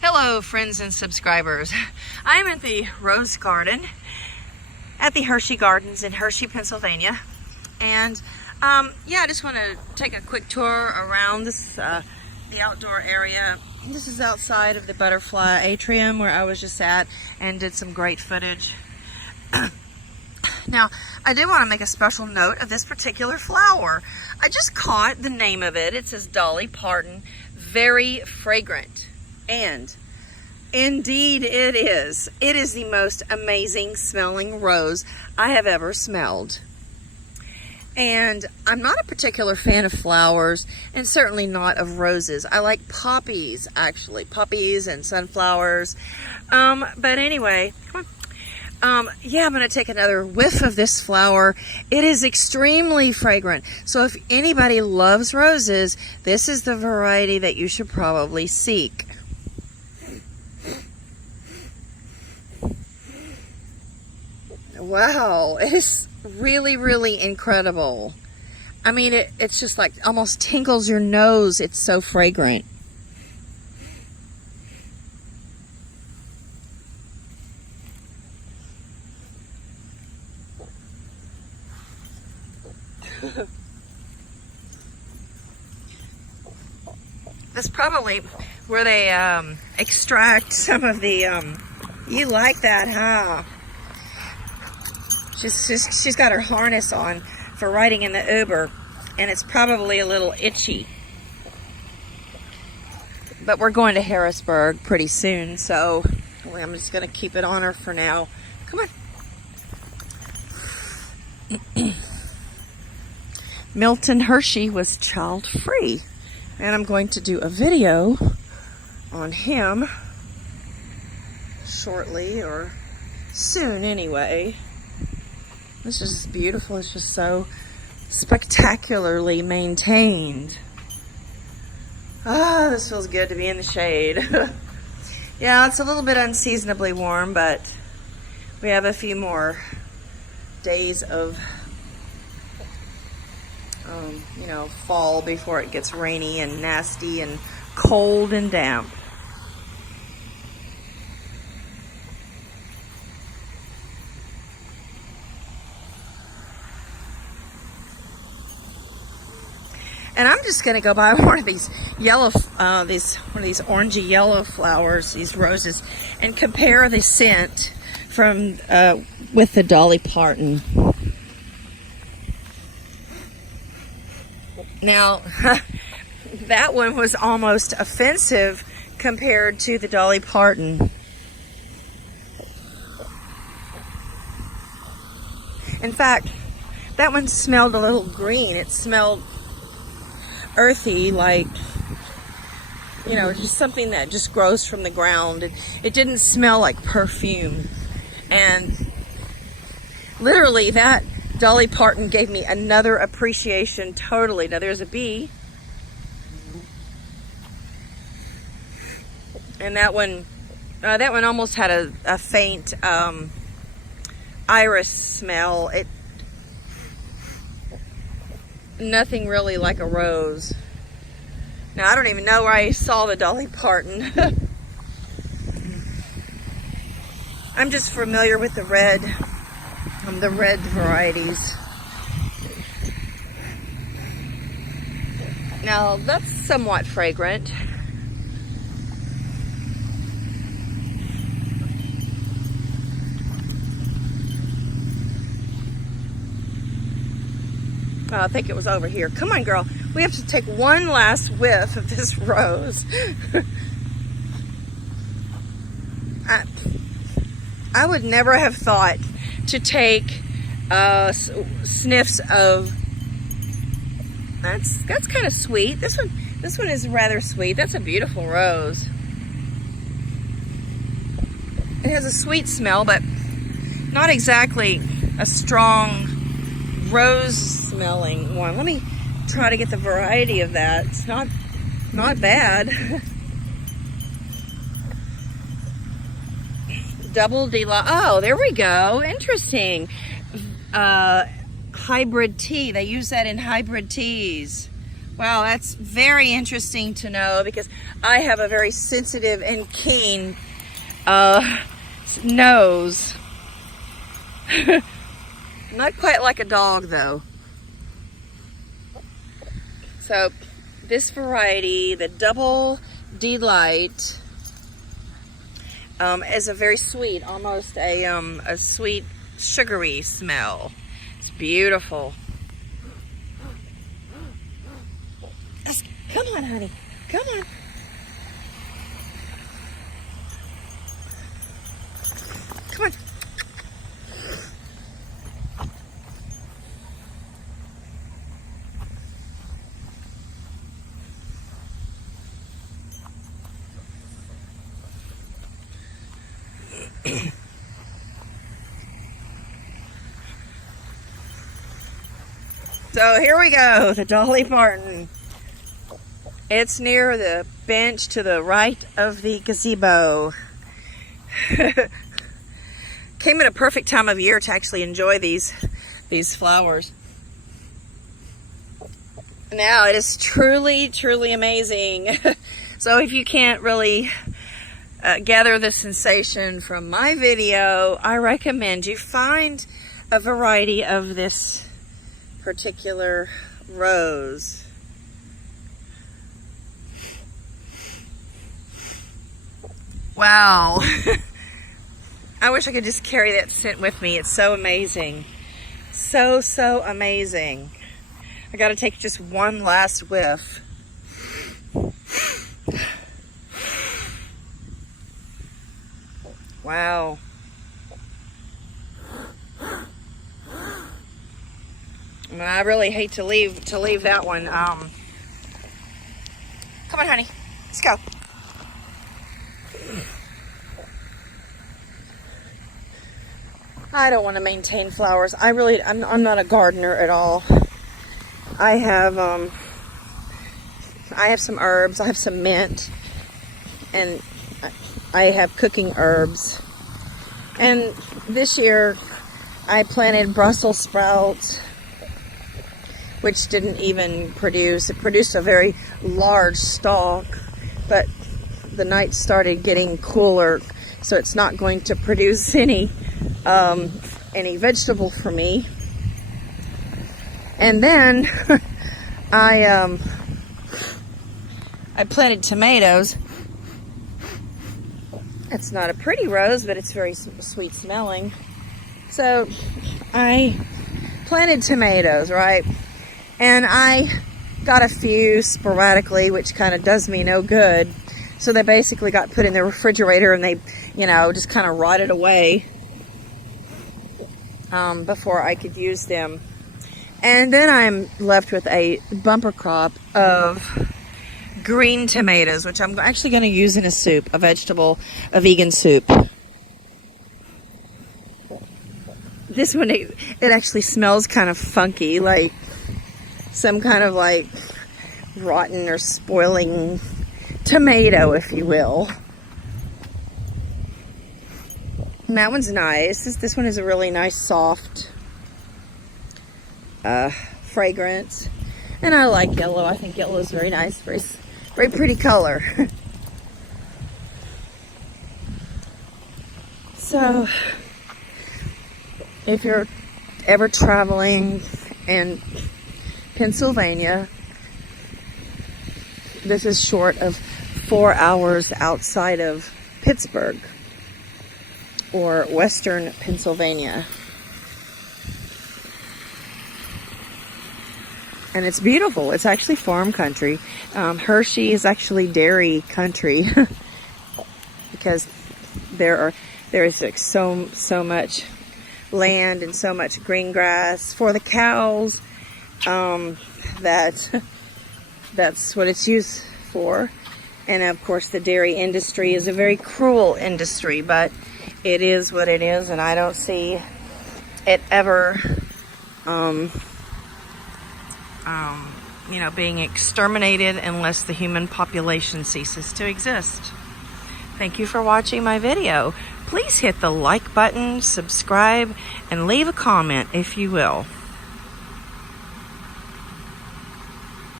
Hello friends and subscribers. I'm at the Rose Garden at the Hershey Gardens in Hershey, Pennsylvania. And yeah, I just want to take a quick tour around this the outdoor area. This is outside of the butterfly atrium where I was just at and did some great footage. Now, I do want to make a special note of this particular flower. I just caught the name of it. It says Dolly, Parton, very fragrant. And indeed it is. It is the most amazing smelling rose I have ever smelled. And I'm not a particular fan of flowers, and certainly not of roses. I like poppies, actually. Poppies and sunflowers. But anyway, come on. Yeah, I'm going to take another whiff of this flower. It is extremely fragrant. So if anybody loves roses, this is the variety that you should probably seek. Wow, it is really, really incredible. I mean, it's just like almost tingles your nose. It's so fragrant. That's probably where they extract some of the, you like that, huh? She's got her harness on for riding in the Uber, and it's probably a little itchy. But we're going to Harrisburg pretty soon, so I'm just going to keep it on her for now. Come on. Milton Hershey was child-free, and I'm going to do a video on him shortly, or soon anyway. This is beautiful. It's just so spectacularly maintained. Ah, this feels good to be in the shade. Yeah, it's a little bit unseasonably warm, but we have a few more days of you know, fall before it gets rainy and nasty and cold and damp. And I'm just going to go buy one of these yellow, one of these orangey yellow flowers, these roses, and compare the scent from with the Dolly Parton. Now, that one was almost offensive compared to the Dolly Parton. In fact, that one smelled a little green. It smelled earthy, like, you know, just something that just grows from the ground. It didn't smell like perfume. And literally that Dolly Parton gave me another appreciation totally. Now there's a bee. And that one almost had a faint iris smell. Nothing really like a rose. Now I don't even know where I saw the Dolly Parton. I'm just familiar with the red varieties. Now that's somewhat fragrant. I think it was over here. Come on, girl. We have to take one last whiff of this rose. I would never have thought to take sniffs of. That's kind of sweet. This one is rather sweet. That's a beautiful rose. It has a sweet smell, but not exactly a strong rose smelling one. Let me try to get the variety of that. It's not bad. Double delight. Oh, there we go. Interesting. Hybrid tea. They use that in hybrid teas. Wow, that's very interesting to know because I have a very sensitive and keen nose. Not quite like a dog though. So this variety, the Double Delight, is a very sweet, almost a sweet sugary smell. It's beautiful. Come on, honey. Come on. Come on. So here we go, the Dolly Parton. It's near the bench to the right of the gazebo. Came at a perfect time of year to actually enjoy these flowers. Now it is truly, truly amazing. So if you can't really gather the sensation from my video, I recommend you find a variety of this particular rose. Wow. I wish I could just carry that scent with me. It's so amazing. So, so amazing. I gotta take just one last whiff. Wow. I really hate to leave that one. Come on, honey. Let's go. I don't want to maintain flowers. I'm not a gardener at all. I have some herbs. I have some mint, and I have cooking herbs. And this year, I planted Brussels sprouts, which didn't even produce. It produced a very large stalk, but the night started getting cooler, so it's not going to produce any vegetable for me. And then I planted tomatoes. It's not a pretty rose, but it's very sweet smelling. So I planted tomatoes, right? And I got a few sporadically, which kind of does me no good. So they basically got put in the refrigerator and they, just kind of rotted away before I could use them. And then I'm left with a bumper crop of green tomatoes, which I'm actually going to use in a soup, a vegan soup. This one, it actually smells kind of funky, like some kind of like rotten or spoiling tomato, if you will. And that one's nice. This one is a really nice, soft fragrance. And I like yellow. I think yellow is very nice. Very, very pretty color. So, if you're ever traveling in Pennsylvania, this is short of 4 hours outside of Pittsburgh or western Pennsylvania. And it's beautiful. It's actually farm country. Hershey is actually dairy country because there is like so much land and so much green grass for the cows that's what it's used for. And of course the dairy industry is a very cruel industry, but it is what it is, and I don't see it ever being exterminated unless the human population ceases to exist. Thank you for watching my video. Please hit the like button, subscribe, and leave a comment if you will.